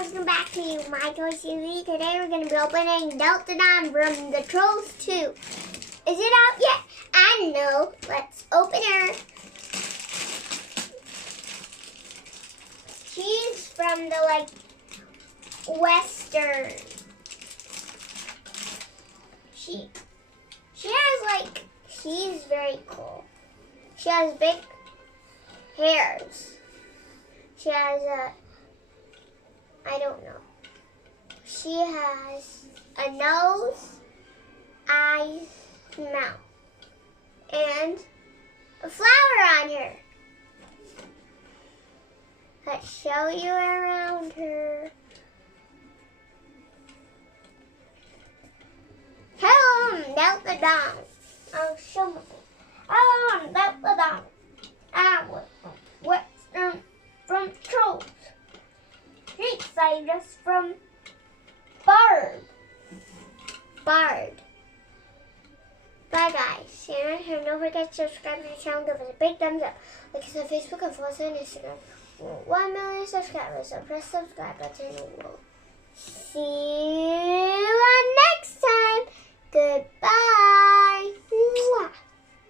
guys, welcome back to myToyS TV. Today we're going to be opening Deltadon from the Trolls 2. Is it out yet? I know. Let's open her. She's from the, Western. She has, she's very cool. She has big hairs. She has I don't know. She has a nose, eyes, mouth, and a flower on her. Let's show you around her. Hello, I'm Deltadon. I'll show you. Hello, I'm Deltadon. I'm Western from Trolls. She saved us from Bard. Bye guys. And don't forget to subscribe to the channel. Give us a big thumbs up. Like us on Facebook and follow us on Instagram. 1 million subscribers. So press the subscribe button and we'll see